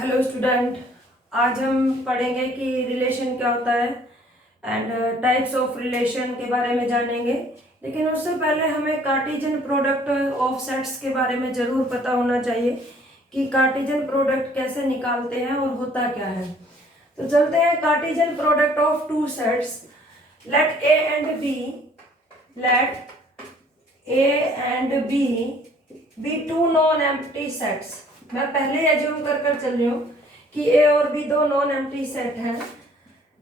Hello student, आज हम पढ़ेंगे कि रिलेशन क्या होता है एंड टाइप्स ऑफ रिलेशन के बारे में जानेंगे। लेकिन उससे पहले हमें कार्टेशियन प्रोडक्ट ऑफ सेट्स के बारे में ज़रूर पता होना चाहिए कि कार्टेशियन प्रोडक्ट कैसे निकालते हैं और होता क्या है। तो चलते हैं Cartesian product of two sets. Let A and B be two non empty sets. मैं पहले एज्यूम कर चल रही हूँ कि ए और बी दो नॉन एम्प्टी सेट हैं।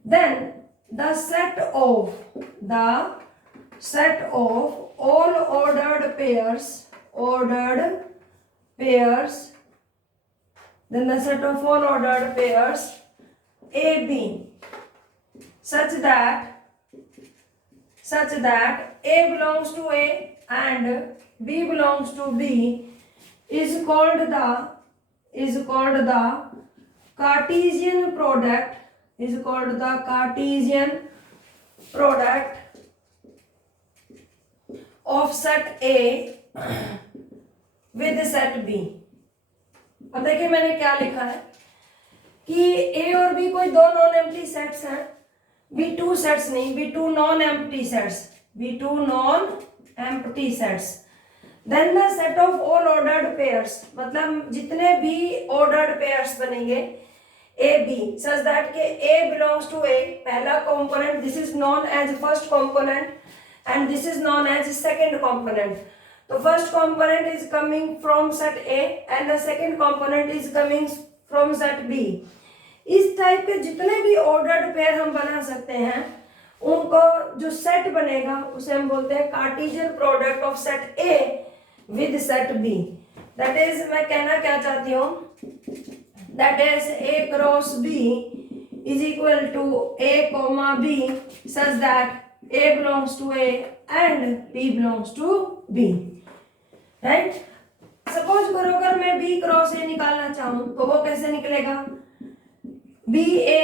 Then the set of all ordered pairs then the set of all ordered pairs A B such that A belongs to A and B belongs to B is called the Cartesian product of set A with set B। अब देखिए मैंने क्या लिखा है कि A और B कोई दो नॉन एम्प्टी सेट्स हैं। बी टू सेट्स नहीं, be two non empty sets. Then the set of all ordered pairs, मतलब जितने भी ऑर्डर्ड पेयर्स बनेंगे ए बी सच दैट के ए बिलोंग्स टू ए, पहला component this is known as first component and this is known as second component. तो first component is coming from set A and the second component is coming from set B. इस type के जितने भी ordered pair हम बना सकते हैं उनको जो सेट बनेगा उसे हम बोलते हैं Cartesian product of set A with set B. That is, मैं कहना क्या चाहती हूँ, that is A cross B is equal to A comma B such that A belongs to A and B belongs to B. Right, suppose करो अगर मैं B cross ए निकालना चाहूँ तो वो कैसे निकलेगा, B A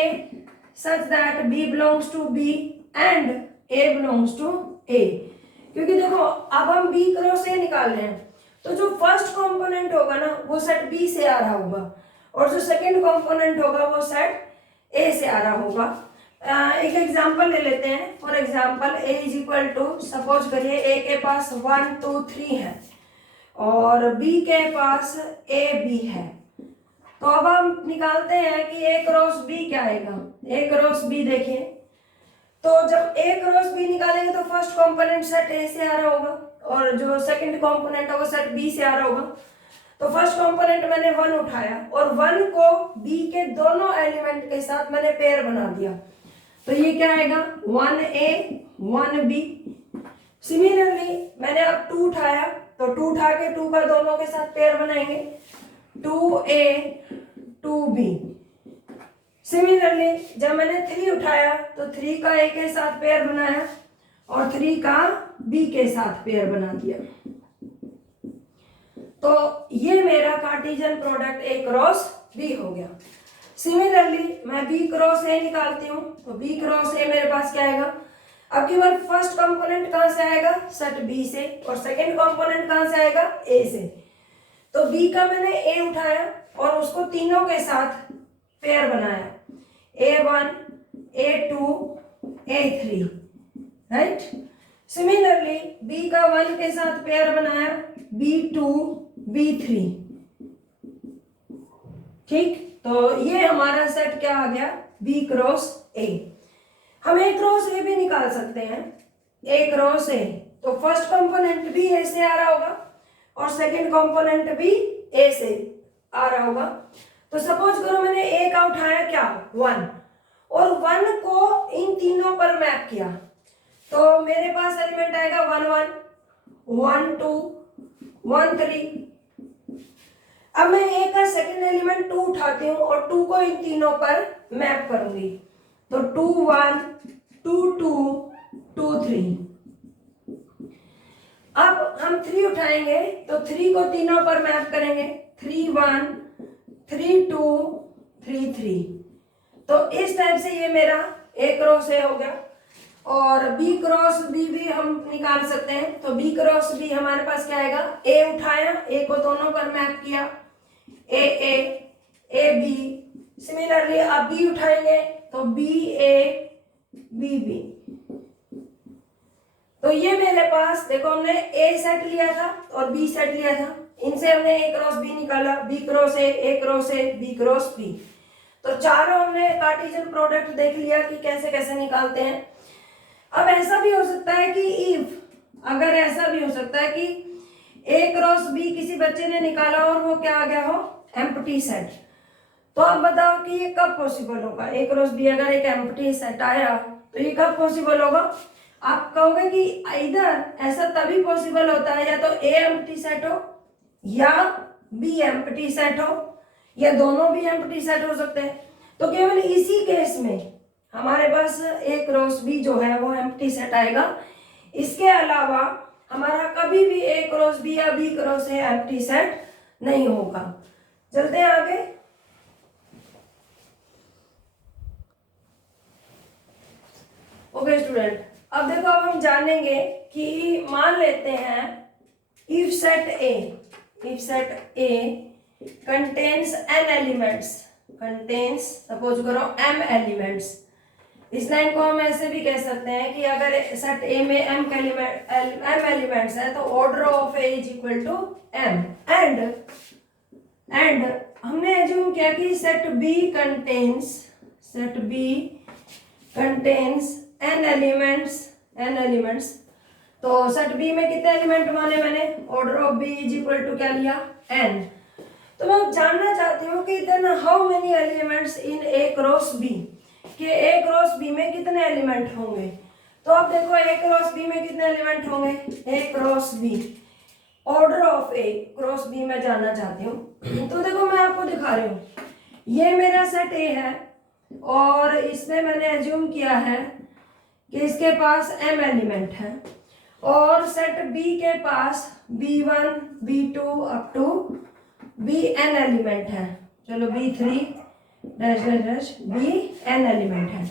such that B belongs to B and A belongs to A. क्योंकि देखो अब हम बी क्रॉस ए निकाल रहे हैं तो जो फर्स्ट कंपोनेंट होगा ना वो सेट बी से आ रहा होगा और जो सेकंड कंपोनेंट होगा वो सेट ए से आ रहा होगा। एक एग्जांपल ले लेते हैं। For example A is equal to, suppose करिए ए के पास 1 2 3 है और बी के पास ए बी है। तो अब हम निकालते हैं कि ए क्रॉस बी क्या आएगा। ए क्रॉस बी देखिए, तो जब ए क्रॉस बी निकालेंगे तो फर्स्ट कंपोनेंट सेट ए से आ रहा होगा और जो सेकंड कंपोनेंट है वो सेट बी से आ रहा होगा। तो फर्स्ट कंपोनेंट मैंने 1 उठाया और 1 को बी के दोनों एलिमेंट के साथ मैंने पेयर बना दिया। तो ये क्या आएगा, 1a 1b। सिमिलरली मैंने अब 2 उठाया तो 2 उठा के 2 का दोनों के साथ पेयर बनाएंगे, 2a 2b। सिमिलरली जब मैंने 3 उठाया तो 3 का ए के साथ पेयर बनाया और 3 का बी के साथ पेयर बना दिया। तो ये मेरा Cartesian product A cross B हो गया। सिमिलरली मैं बी क्रॉस ए निकालती हूँ तो बी क्रॉस ए मेरे पास क्या आएगा, अब की बार फर्स्ट कंपोनेंट कहाँ से आएगा, सेट बी से, और सेकंड कंपोनेंट कहाँ से आएगा, ए से। तो बी का मैंने ए उठाया और उसको तीनों के साथ पेयर बनाया, A1 A2 A3। Right, similarly B का 1 के साथ पेयर बनाया, B2 B3। ठीक, तो ये हमारा सेट क्या आ गया, B क्रॉस A। हम A क्रॉस A भी निकाल सकते हैं। A क्रॉस A, तो फर्स्ट कंपोनेंट भी A से आ रहा होगा और सेकंड कंपोनेंट भी A से आ रहा होगा। तो सपोज करो मैंने ए का उठाया क्या, 1, और 1 को इन तीनों पर मैप किया तो मेरे पास एलिमेंट आएगा 1 1 1 2 1 3। अब मैं ए का सेकंड एलिमेंट 2 उठाती हूँ और 2 को इन तीनों पर मैप करूंगी तो 2 1 2 2 2 3। अब हम 3 उठाएंगे तो 3 को तीनों पर मैप करेंगे, 3 1 3 2 3 3। तो इस टाइप से ये मेरा ए क्रॉस ए हो गया। और बी क्रॉस बी भी हम निकाल सकते हैं। तो बी क्रॉस बी हमारे पास क्या आएगा, ए उठाया, ए को दोनों पर मैप किया, ए ए ए बी। सिमिलरली अब बी उठाएंगे तो बी ए बी बी। तो ये मेरे पास देखो हमने ए सेट लिया था और बी सेट लिया था, इनसे हमने ए क्रॉस बी निकाला, B cross A cross A, B cross B. तो चारों हमने कार्टेशियन प्रोडक्ट देख लिया कि कैसे कैसे निकालते हैं। अब ऐसा भी हो सकता है कि इफ, अगर ऐसा भी हो सकता है कि ए क्रॉस बी किसी बच्चे ने निकाला और वो क्या आ गया हो, एम्प्टी सेट। तो आप बताओ कि ये कब पॉसिबल होगा, ए क्रॉस बी अगर एक एम्प्टी सेट आया तो ये कब पॉसिबल होगा। आप कहोगे कि इधर ऐसा तभी पॉसिबल होता है या तो ए एम्प्टी सेट हो या बी एम्प्टी सेट हो या दोनों भी एम्प्टी सेट हो सकते हैं। तो केवल इसी केस में हमारे पास ए क्रॉस बी जो है वो एम्प्टी सेट आएगा। इसके अलावा हमारा कभी भी ए क्रॉस बी या B cross A empty set नहीं होगा। चलते हैं आगे। ओके स्टूडेंट, अब देखो अब हम जानेंगे कि मान लेते हैं if set A contains n elements, contains suppose करो m एलिमेंट्स। इस लाइन को हम ऐसे भी कह सकते हैं कि अगर सेट ए में m एलिमेंट्स है तो order of A is equal to m। And हमने एज्यूम किया कि set B contains n elements. तो सेट बी में कितने एलिमेंट माने मैंने, order of B is equal to क्या लिया, n। तो मैं जानना चाहती हूँ कि then how many elements in A cross B, कि ए क्रॉस बी में कितने एलिमेंट होंगे। तो अब देखो ए क्रॉस बी में कितने एलिमेंट होंगे, A cross B order of A cross B में जानना चाहती हूँ। तो देखो मैं आपको दिखा रही हूँ, ये मेरा सेट ए है और इसमें मैंने एज्यूम किया है कि इसके पास m एलिमेंट है और सेट B के पास B1 B2 up to Bn element है। चलो B3 Bn एलिमेंट है।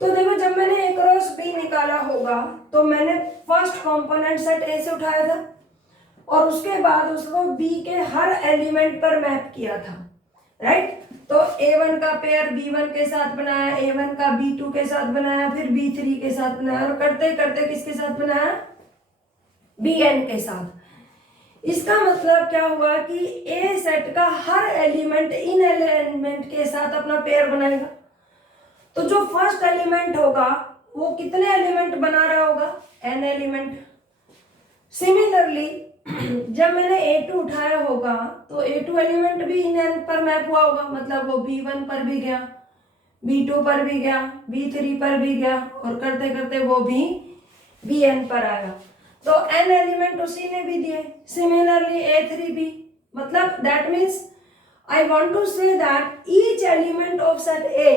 तो देखो जब मैंने A क्रॉस B निकाला होगा तो मैंने फर्स्ट कंपोनेंट सेट A से उठाया था और उसके बाद उसको B के हर एलिमेंट पर मैप किया था, राइट। तो A1 का पेयर B1 के साथ बनाया, A1 का B2 के साथ बनाया, फिर B3 के साथ बनाया और करते करते किसके साथ बनाया, Bn के साथ। इसका मतलब क्या हुआ कि A सेट का हर एलिमेंट इन एलिमेंट के साथ अपना पेयर बनाएगा। तो जो फर्स्ट एलिमेंट होगा वो कितने एलिमेंट बना रहा होगा, n एलिमेंट। सिमिलरली जब मैंने A2 उठाया होगा तो A2 एलिमेंट भी इन n पर मैप हुआ होगा, मतलब वो B1 पर भी गया, B2 पर भी गया, B3 पर भी गया और करते करते वो भी Bn पर आया। तो n एलिमेंट उसी ने भी दिए। सिमिलरली A3 भी, मतलब that means I want to say that each element of set A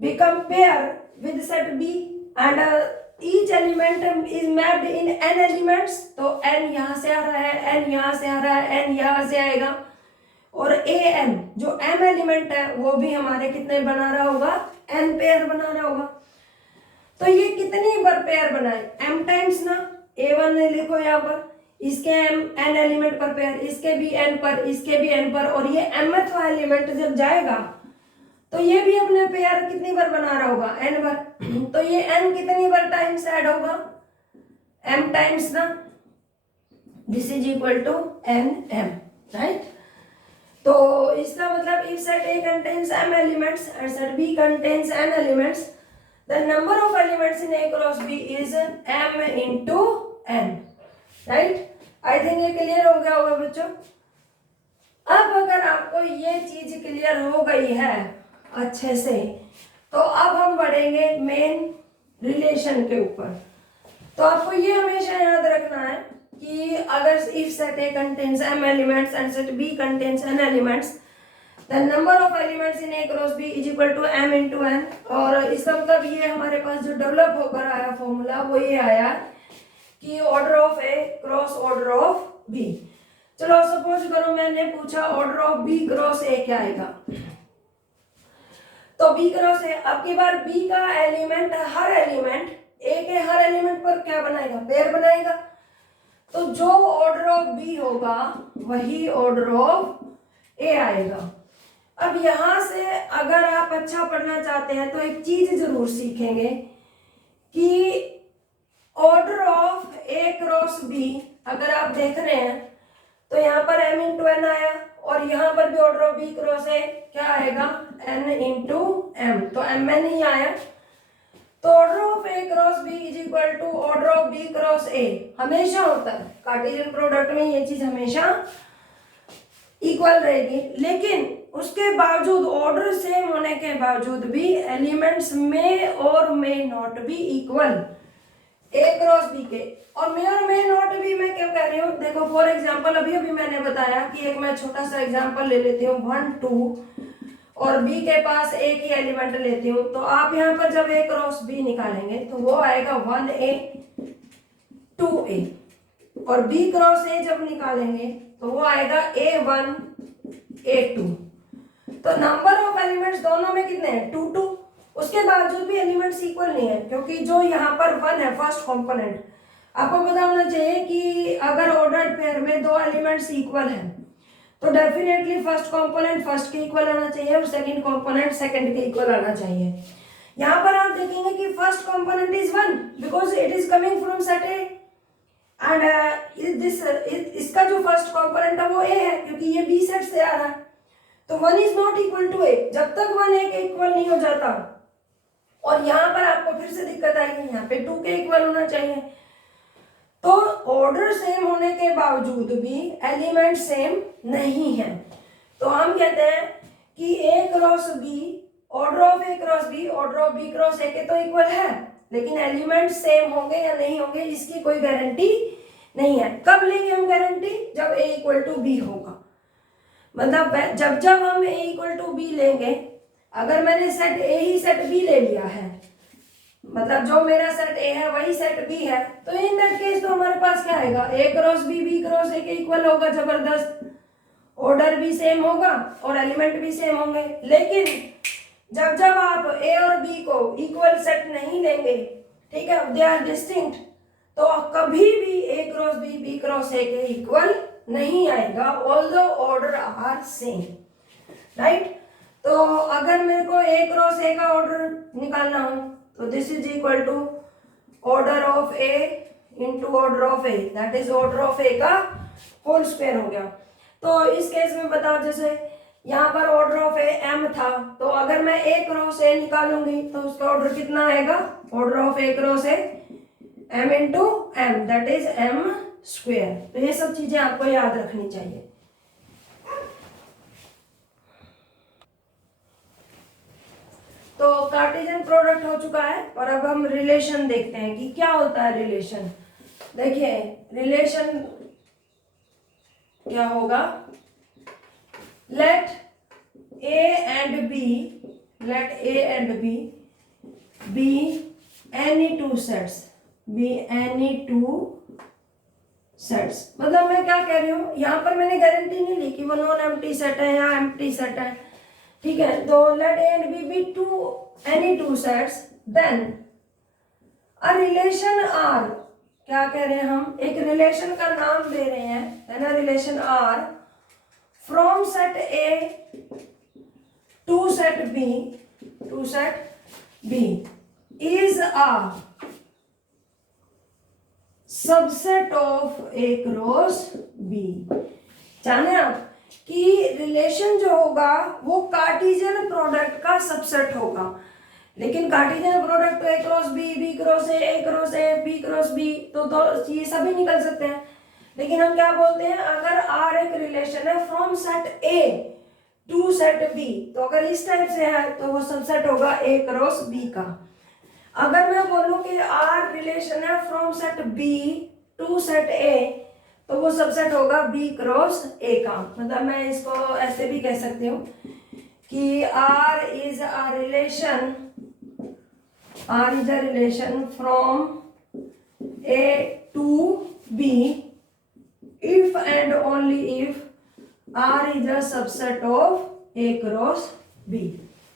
become pair with set B and each element is mapped in n elements। तो n यहाँ से आ रहा है, n यहाँ से आ रहा है, n यहाँ से आएगा और an जो m एलिमेंट है वो भी हमारे कितने बना रहा होगा, n पेयर बना रहा होगा। तो ये कितनी बार पेयर बनाए, m टाइम्स ना, a1 ने लिखो यहाँ पर, इसके n एलिमेंट पर पेयर, इसके भी n पर, इसके भी n पर, और ये mth एलिमेंट जब जाएगा तो ये भी अपने पेयर कितनी बार बना रहा होगा, n बार। तो ये n कितनी बार टाइम्स ऐड होगा, m टाइम्स ना, this is equal to n m, right. तो इसका मतलब if set A contains m elements and set B contains n elements, the number of elements in A cross B is m into n, right. I think ये clear हो गया होगा बच्चों। अब अगर आपको ये चीज क्लियर हो गई है अच्छे से तो अब हम बढ़ेंगे मेन रिलेशन के ऊपर। तो आपको ये हमेशा याद रखना है कि अगर if set A contains m elements and set B contains n elements, the number of elements in A cross B is equal to m into n। और इसका मतलब ये हमारे पास जो डेवलप होकर आया फॉर्मूला वो ये आया कि order of A cross order of B। चलो सपोज करो मैंने पूछा order of B cross A क्या आएगा, तो B क्रॉस A, अब की बार B का एलिमेंट हर एलिमेंट A के हर एलिमेंट पर क्या बनाएगा, पेयर बनाएगा। तो जो ऑर्डर ऑफ B होगा वही ऑर्डर ऑफ ए आएगा। अब यहाँ से अगर आप अच्छा पढ़ना चाहते हैं तो एक चीज जरूर सीखेंगे कि order of A cross B अगर आप देख रहे हैं तो यहाँ पर m इंटू एन आया और यहाँ पर भी order of B cross A क्या आएगा n इंटू एम, तो एम एन ही आया। तो order of A cross B is equal to order of B cross A हमेशा होता है, कार्टेशियन प्रोडक्ट में ये चीज हमेशा इक्वल रहेगी। लेकिन उसके बावजूद ऑर्डर सेम होने के बावजूद भी एलिमेंट्स में और may not be equal A cross B के। और मे और मे नॉट बी मैं क्या कह रही हूँ, देखो फॉर एग्जांपल अभी अभी मैंने बताया कि एक मैं छोटा सा एग्जांपल ले लेती हूँ 1 2 और बी के पास एक ही एलिमेंट लेती हूँ। तो आप यहाँ पर जब ए क्रॉस बी निकालेंगे तो वो आएगा 1a 2a और बी क्रॉस ए जब निकालेंगे तो वो आएगा a1 a2। तो नंबर ऑफ एलिमेंट्स दोनों में कितने हैं 2 2। उसके बावजूद भी एलिमेंट्स इक्वल नहीं है क्योंकि जो यहाँ पर 1 है फर्स्ट कंपोनेंट, आपको पता होना चाहिए कि अगर ऑर्डर्ड पेयर में दो एलिमेंट्स इक्वल हैं तो डेफिनेटली फर्स्ट कंपोनेंट फर्स्ट के इक्वल आना चाहिए और सेकंड कंपोनेंट सेकंड के इक्वल आना चाहिए। यहाँ पर आप देखेंगे कि first component is 1 because it is coming from set A and इसका जो फर्स्ट कंपोनेंट है वो ए है क्योंकि ये बी सेट से आ रहा है। तो 1 इज नॉट इक्वल टू ए, जब तक 1 ए के इक्वल नहीं हो जाता। और यहाँ पर आपको फिर से दिक्कत आएगी, यहाँ पे 2 के इक्वल होना चाहिए। तो ऑर्डर सेम होने के बावजूद भी एलिमेंट सेम नहीं है। तो हम कहते हैं कि A cross B order of A cross B order of B cross A के तो इक्वल है, लेकिन एलिमेंट सेम होंगे या नहीं होंगे इसकी कोई गारंटी नहीं है। कब लेंगे हम गारंटी, जब ए इक्वल टू बी होगा। मतलब जब जब हम ए इक्वल टू बी लेंगे, अगर मैंने सेट ए ही सेट बी ले लिया है, मतलब जो मेरा सेट ए है वही सेट बी है, तो इन दैट केस तो हमारे पास क्या आएगा A cross B B cross A के इक्वल होगा। जबरदस्त, ऑर्डर भी सेम होगा और एलिमेंट भी सेम होंगे। लेकिन जब जब आप ए और बी को इक्वल सेट नहीं लेंगे, ठीक है, दे आर डिस्टिंक्ट, तो कभी भी A cross B B cross A के इक्वल नहीं आएगा although order are same, right. तो अगर मेरे को ए क्रॉस ए का ऑर्डर निकालना हो तो this is equal to order of A into order of A, that is order of A का होल स्क्वायर हो गया। तो इस केस में बताओ, जैसे यहाँ पर ऑर्डर ऑफ ए एम था, तो अगर मैं ए क्रॉस ए निकालूंगी तो उसका ऑर्डर कितना आएगा, order of A cross A M into M, that is M square. तो ये सब चीजें आपको याद रखनी चाहिए। तो कार्टेशियन प्रोडक्ट हो चुका है और अब हम रिलेशन देखते हैं कि क्या होता है रिलेशन। देखिए रिलेशन क्या होगा, let A and B be any two sets, मतलब मैं क्या कह रही हूँ, यहाँ पर मैंने गारंटी नहीं ली कि वो नॉन एम्प्टी सेट है या एम्प्टी सेट है, ठीक है। तो let A and B be any two sets, then a relation R, क्या कह रहे हैं हम, एक रिलेशन का नाम दे रहे हैं, then a relation R from set A to set B is a subset of A cross B. जाने आप कि रिलेशन जो होगा वो कार्टेशियन प्रोडक्ट का सबसेट होगा, लेकिन कार्टेशियन प्रोडक्ट तो A cross B B cross A cross A B cross B, तो ये सभी निकल सकते हैं। लेकिन हम क्या बोलते हैं, अगर आर एक रिलेशन है from set A to set B, तो अगर इस टाइप से है तो वो सबसेट होगा ए क्रॉस बी का। अगर मैं बोलूं कि आर रिलेशन है from set B to set A, तो वो सबसेट होगा बी क्रॉस ए का। मतलब मैं इसको ऐसे भी कह सकती हूँ कि R is a relation from A to B if and only if R is a subset of A cross B,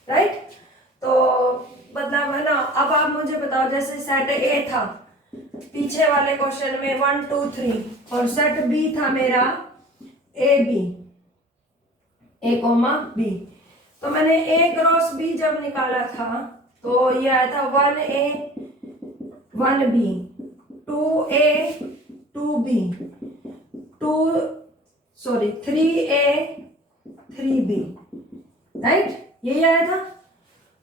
right? तो मतलब है ना। अब आप मुझे बताओ, जैसे सेट A था पीछे वाले क्वेश्चन में 1 2 3 और सेट B था मेरा AB, ए कॉमा बी। तो मैंने ए क्रॉस बी जब निकाला था तो ये आया था 1A 1B, 2A 2B 3A 3B, right, यही आया था।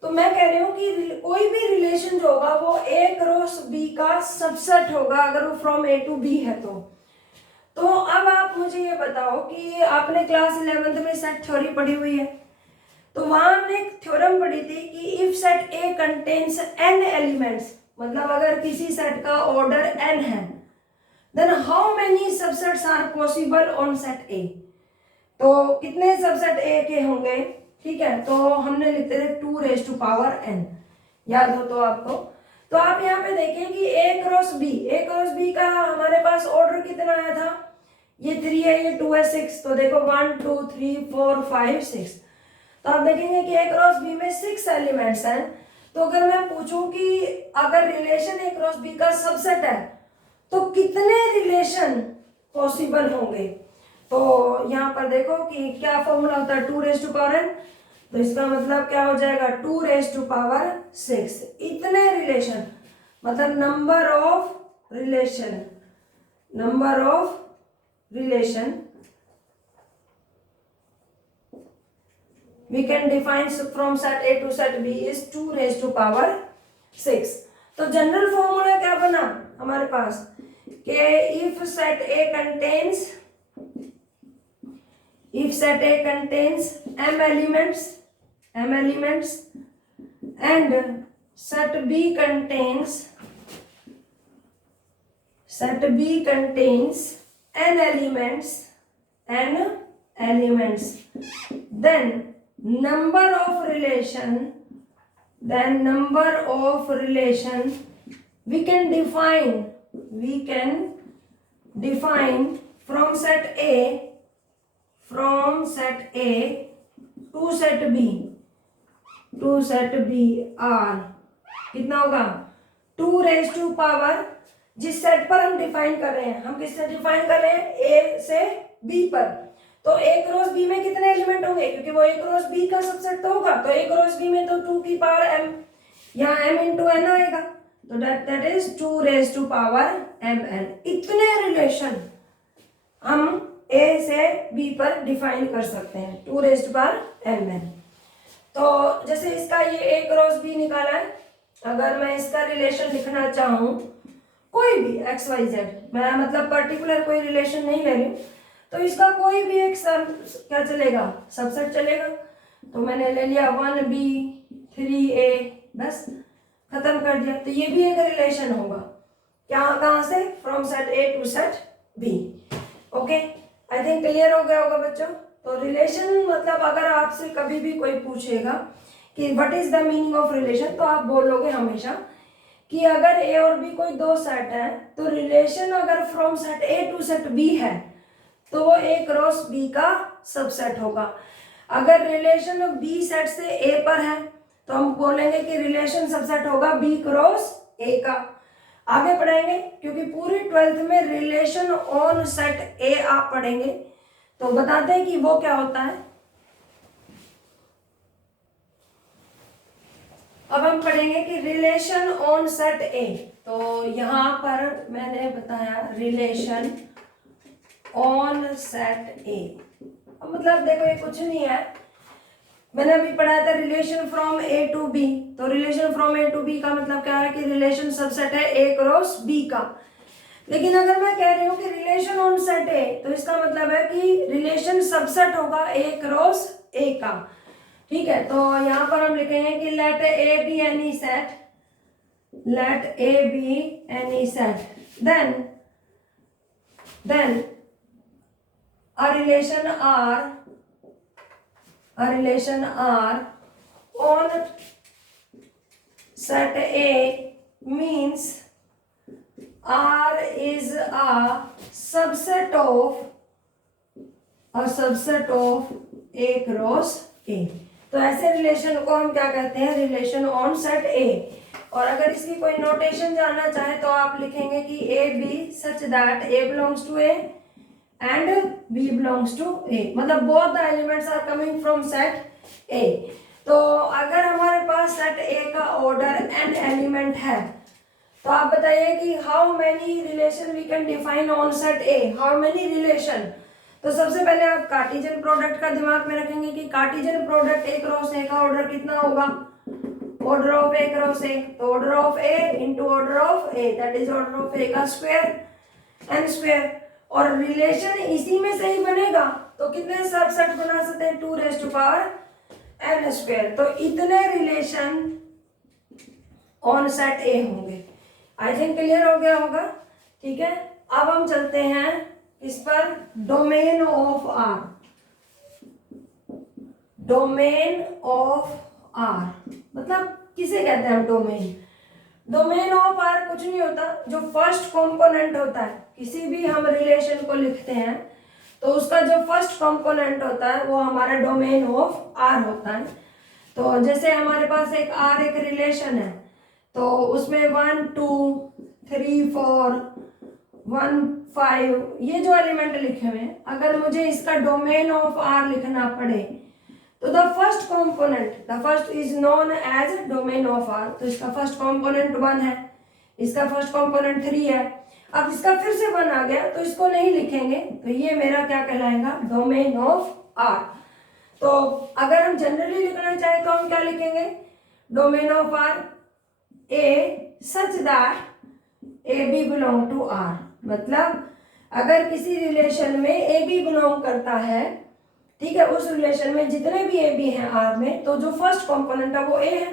तो मैं कह रही हूं कि कोई भी रिलेशन जो होगा वो ए क्रॉस बी का सबसेट होगा अगर वो फ्रॉम ए टू बी है तो अब आप मुझे ये बताओ कि आपने क्लास 11th में सेट थ्योरी पढ़ी हुई है, तो वहां हमने एक थ्योरम पढ़ी थी कि if set A contains n elements, मतलब अगर किसी सेट का ऑर्डर n है, then how many subsets are possible on set A. तो कितने सबसेट ए के होंगे, ठीक है, तो हमने लिखते थे 2n, याद हो तो आपको। तो आप यहाँ पे देखें कि ए क्रॉस बी का हमारे पास ऑर्डर कितना आया था, ये 3 है, ये 2 है, 6, तो देखो 1 2 3 4 5 6। तो आप देखेंगे कि ए क्रॉस बी में 6 एलिमेंट्स हैं। तो अगर मैं पूछूं कि अगर रिलेशन ए क्रॉस बी का सबसेट है तो कितने रिलेशन पॉसिबल होंगे, तो यहाँ पर देखो कि क्या फॉर्मूला होता है 2n, तो इसका मतलब क्या हो जाएगा 2⁶, इतने रिलेशन, मतलब number of relation we can define from set A to set B is 2⁶। तो जनरल फॉर्मूला क्या बना हमारे पास कि if set A contains m elements and set B contains n elements, then number of relation we can define from set A to set B are कितना होगा 2⁻, जिस set पर हम डिफाइन कर रहे हैं, हम किससे डिफाइन कर रहे हैं ए से बी पर, तो ए क्रॉस बी में कितने एलिमेंट होंगे, क्योंकि वो ए क्रॉस बी का सबसेट तो होगा, तो ए क्रॉस बी में तो 2m, यहाँ m into n आएगा, तो that is 2⁻mn। इतने रिलेशन हम ए से बी पर डिफाइन कर सकते हैं 2⁻mn। तो जैसे इसका ये ए क्रॉस बी निकाला है, अगर मैं इसका रिलेशन लिखना चाहूँ कोई भी XYZ, मैं मतलब पर्टिकुलर कोई रिलेशन नहीं ले रही हूँ, तो इसका कोई भी एक क्या चलेगा, सबसेट चलेगा। तो मैंने ले लिया 1B 3A, बस खत्म कर दिया। तो ये भी एक रिलेशन होगा, क्या कहाँ से, from set A to set B। Okay, I think clear हो गया होगा बच्चों। तो रिलेशन मतलब अगर आपसे कभी भी कोई पूछेगा कि what is the meaning of relation, तो आप बोलोगे हमेशा कि अगर ए और बी कोई दो सेट है तो रिलेशन अगर from set A to set B है तो वो ए क्रॉस बी का सबसेट होगा। अगर रिलेशन बी सेट से ए पर है तो हम बोलेंगे कि रिलेशन सबसेट होगा बी क्रॉस ए का। आगे पढ़ेंगे क्योंकि पूरी 12th में रिलेशन ऑन सेट ए आप पढ़ेंगे, तो बताते हैं कि वो क्या होता है। अब हम पढ़ेंगे कि रिलेशन ऑन सेट ए। तो यहाँ पर मैंने बताया रिलेशन ऑन सेट ए, मतलब देखो ये कुछ नहीं है, मैंने अभी पढ़ाया था relation from A to B. तो relation from A to B का मतलब क्या है कि रिलेशन सबसेट है ए क्रॉस बी का। लेकिन अगर मैं कह रही हूँ कि रिलेशन ऑन सेट ए, तो इसका मतलब है कि रिलेशन सबसेट होगा ए क्रॉस ए का। ठीक है, तो यहाँ पर हम लिखेंगे कि let A B any set, then a relation R on set A means R is a subset of A cross A। तो ऐसे रिलेशन को हम क्या कहते हैं, रिलेशन ऑन सेट ए। और अगर इसकी कोई नोटेशन जानना चाहे तो आप लिखेंगे कि a b such that A belongs to A and B belongs to A, मतलब both the elements are coming from set A। तो अगर हमारे पास सेट A का ऑर्डर n एलिमेंट है तो आप बताइए कि how many relation we can define on set A, how many relation. तो सबसे पहले आप कार्टेशियन प्रोडक्ट का दिमाग में रखेंगे कि Cartesian product A cross A का ऑर्डर कितना होगा, order of A cross A, तो order of A into order of A, that is order of A का स्क्वायर n स्क्वायर। और रिलेशन इसी में से ही बनेगा तो कितने सबसेट बना सकते हैं, 2 raise to power n square. तो इतने रिलेशन ऑन सेट A होंगे। आई थिंक क्लियर हो गया होगा, ठीक है। अब हम चलते हैं इस पर, domain of R, domain of R मतलब किसे कहते हैं हम डोमेन। डोमेन ऑफ R कुछ नहीं होता, जो फर्स्ट कंपोनेंट होता है किसी भी हम रिलेशन को लिखते हैं तो उसका जो फर्स्ट कंपोनेंट होता है वो हमारा डोमेन ऑफ R होता है। तो जैसे हमारे पास एक R एक रिलेशन है तो उसमें 1 2 3 4 1 5 ये जो एलिमेंट लिखे हुए हैं, अगर मुझे इसका डोमेन ऑफ R लिखना पड़े तो the first component, the first is known as domain of R। तो इसका फर्स्ट कंपोनेंट 1 है, इसका फर्स्ट कंपोनेंट 3 है, अब इसका फिर से 1 आ गया तो इसको नहीं लिखेंगे, तो ये मेरा क्या कहलाएगा, डोमेन ऑफ R। तो अगर हम जनरली लिखना चाहे तो हम क्या लिखेंगे, domain of R A such that a b belong to R। मतलब अगर किसी रिलेशन में ए बी बिलोंग करता है, ठीक है, उस रिलेशन में जितने भी ए बी हैं R में, तो जो फर्स्ट कंपोनेंट है वो A है,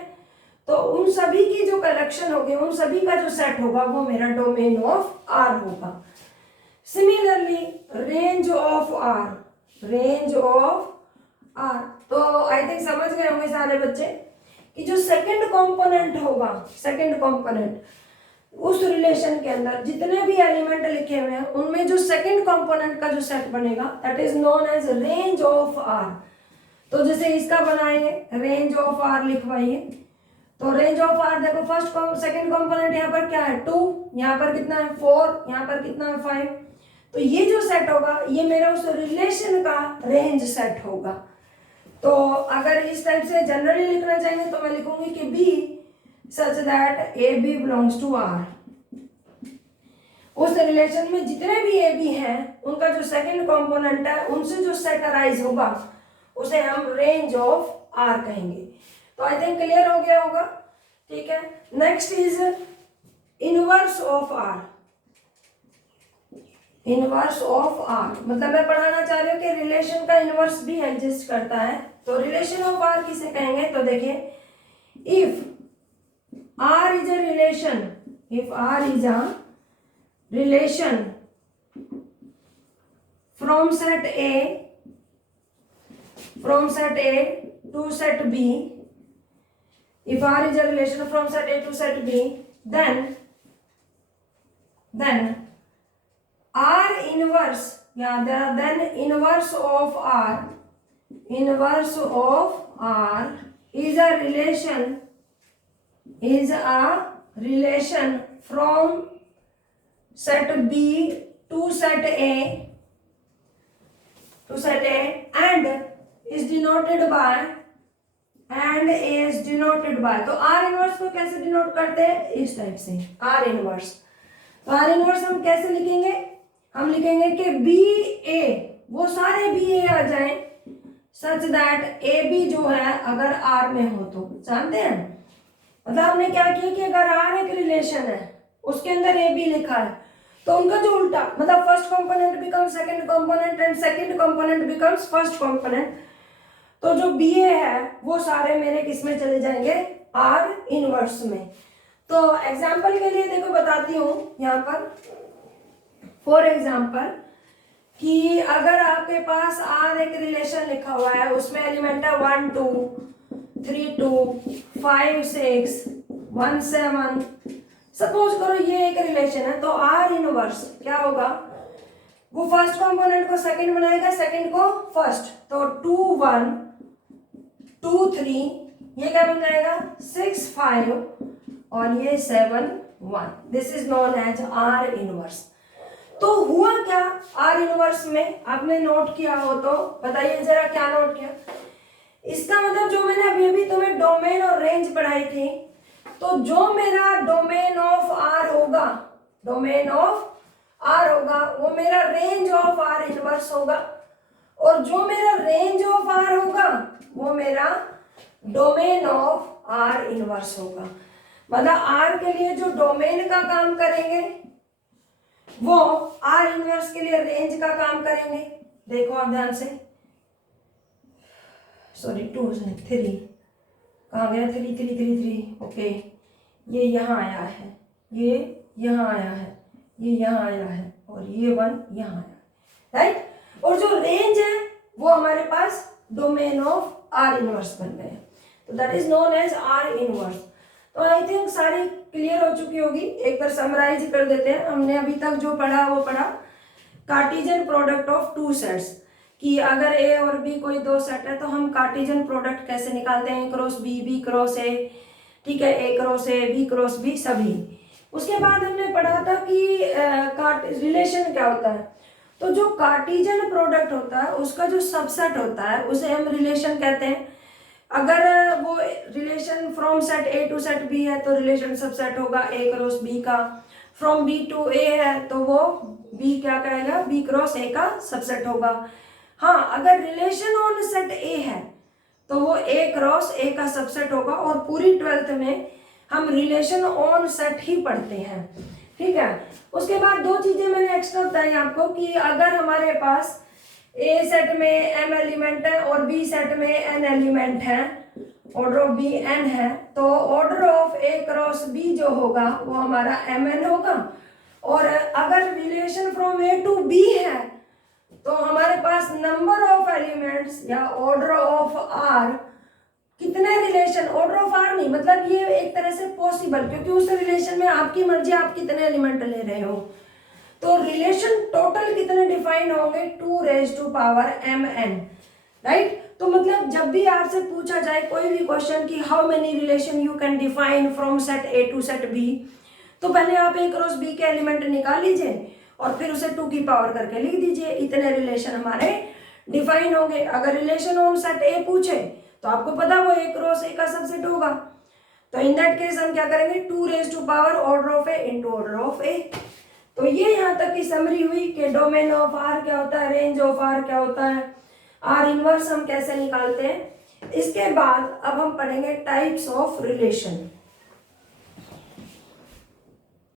तो उन सभी की जो कलेक्शन होगी, उन सभी का जो सेट होगा वो मेरा डोमेन ऑफ R होगा। Similarly range of R, range of R, तो आई थिंक समझ गए होंगे सारे बच्चे कि जो सेकंड कंपोनेंट होगा, सेकंड कंपोनेंट उस रिलेशन के अंदर जितने भी एलिमेंट लिखे हुए हैं उनमें जो सेकंड कंपोनेंट का जो सेट बनेगा that is known as range of R। तो जैसे इसका बनाएंगे, रेंज ऑफ R लिखवाइए, तो रेंज ऑफ R देखो फर्स्ट सेकंड कंपोनेंट यहाँ पर क्या है 2, यहाँ पर कितना है 4, यहाँ पर कितना है 5, तो ये जो सेट होगा ये मेरा उस रिलेशन का रेंज सेट होगा। तो अगर इस टाइप से जनरली लिखना चाहेंगे तो मैं लिखूंगी कि B such that AB belongs to R। उस रिलेशन में जितने भी ए बी हैं उनका जो सेकंड कंपोनेंट है उनसे जो सेट अराइज होगा उसे हम रेंज ऑफ R कहेंगे। तो आई थिंक क्लियर हो गया होगा, ठीक है। Next is inverse of R। Inverse of R मतलब मैं पढ़ाना चाह रही हूँ कि रिलेशन का इनवर्स भी एग्जिस्ट करता है। तो रिलेशन ऑफ R किसे कहेंगे, तो देखिए if R is a relation, if R is a relation from set A to set B, if R is a relation from set A to set B, then R inverse, then inverse of R is a relation from set B to set A and is denoted by तो R inverse को कैसे denote करते हैं, इस type से R inverse. तो R inverse हम कैसे लिखेंगे, हम लिखेंगे कि बी ए, वो सारे बी ए आ जाए सच दैट ए बी जो है अगर R में हो, तो जानते हैं मतलब हमने क्या किया कि अगर R एक रिलेशन है उसके अंदर ए बी लिखा है तो उनका जो उल्टा मतलब first component becomes second component and second component becomes first component, तो जो बी ए है वो सारे मेरे किस में चले जाएंगे, R इनवर्स में। तो एग्जांपल के लिए देखो बताती हूँ यहाँ पर, फॉर एग्जांपल कि अगर आपके पास R एक रिलेशन लिखा हुआ है, उसमें एलिमेंट है 1 2 3 2 5 6 1 7, सपोज करो ये एक रिलेशन है, तो R इनवर्स क्या होगा, वो फर्स्ट कंपोनेंट को सेकंड बनाएगा, सेकंड को फर्स्ट, तो 2 1 2 3, ये क्या बन जाएगा 6 5 और ये 7 1, this is known as R inverse. तो हुआ क्या आर इनवर्स में, आपने नोट किया हो तो बताइए जरा क्या नोट किया। इसका मतलब जो मैंने अभी अभी तुम्हें डोमेन और रेंज पढ़ाई थी, तो जो मेरा डोमेन ऑफ आर होगा, डोमेन ऑफ आर होगा, वो मेरा रेंज ऑफ आर इनवर्स होगा, और जो मेरा रेंज ऑफ आर होगा वो मेरा डोमेन ऑफ आर इनवर्स होगा। मतलब आर के लिए जो डोमेन का काम करेंगे वो आर इनवर्स के लिए रेंज का काम करेंगे। देखो आप ध्यान से, सॉरी 2 3 कहाँ गया, 3 3 3 3 ओके, ये यहाँ आया है, ये यहाँ आया है, ये यहाँ आया है, और ये 1 यहाँ आया है, राइट। और जो रेंज है वो हमारे पास डोमेन ऑफ आर इनवर्स बन गए, तो that is known as R inverse. तो आई थिंक सारी क्लियर हो चुकी होगी। एक बार समराइज कर देते हैं, हमने अभी तक जो पढ़ा वो पढ़ा Cartesian product of two sets, कि अगर ए और बी कोई दो सेट है तो हम कार्टेशियन प्रोडक्ट कैसे निकालते हैं, cross B, B cross A, ठीक है, A cross A, B cross B, सभी। उसके बाद हमने पढ़ा था कि रिलेशन क्या होता है। तो जो कार्टेशियन प्रोडक्ट होता है उसका जो सबसेट होता है उसे हम रिलेशन कहते हैं। अगर वो relation from set A to set B है तो रिलेशन सबसेट होगा ए क्रॉस बी का, फ्रॉम बी टू ए है तो वो बी क्या कहेगा, बी क्रॉस ए का सबसेट होगा। हाँ, अगर रिलेशन ऑन सेट ए है तो वो ए क्रॉस ए का सबसेट होगा, और पूरी 12th में हम रिलेशन ऑन सेट ही पढ़ते हैं, ठीक है। उसके बाद दो चीजें मैंने एक्स्ट्रा बताई आपको, कि अगर हमारे पास ए सेट में m एलिमेंट है और बी सेट में n एलिमेंट है, ऑर्डर ऑफ बी n है, तो order of A cross B जो होगा वो हमारा mn होगा। और अगर relation from A to B है तो हमारे पास नंबर ऑफ एलिमेंट्स या ऑर्डर ऑफ आर, कितने रिलेशन, ऑर्डर ऑफ आर नहीं, मतलब ये एक तरह से पॉसिबल, क्योंकि उस रिलेशन में आपकी मर्जी आप कितने एलिमेंट ले रहे हो। तो रिलेशन टोटल कितने डिफाइन होंगे, 2 raised to power mn, right. तो मतलब जब भी आपसे पूछा जाए कोई भी क्वेश्चन कि how many relation you can define from set A to set B, तो पहले आप ए क्रॉस बी के एलिमेंट निकाल लीजिए और फिर उसे 2 की पावर करके लिख दीजिए, इतने रिलेशन हमारे डिफाइन होंगे। अगर रिलेशन ऑन सेट ए पूछे तो आपको पता वो ए क्रॉस ए का सबसेट होगा, तो इन दैट केस हम क्या करेंगे, 2 raised to power order of A into order of A. तो ये यहाँ तक की समरी हुई कि डोमेन ऑफ आर क्या होता है, रेंज ऑफ आर क्या होता है, आर इनवर्स हम कैसे निकालते हैं। इसके बाद अब हम पढ़ेंगे टाइप्स ऑफ रिलेशन।